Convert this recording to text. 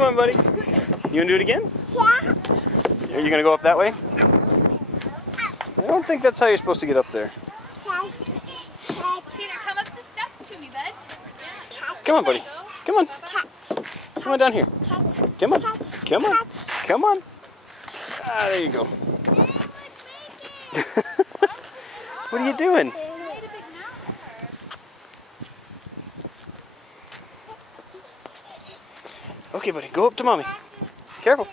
Come on, buddy. You want to do it again? Yeah. Are you going to go up that way? I don't think that's how you're supposed to get up there. Peter, come up the steps to me, bud. Come on, buddy. Come on. Come on down here. Come on. Come on. Come on. Ah, there you go. What are you doing? Okay, buddy. Go up to mommy. Careful.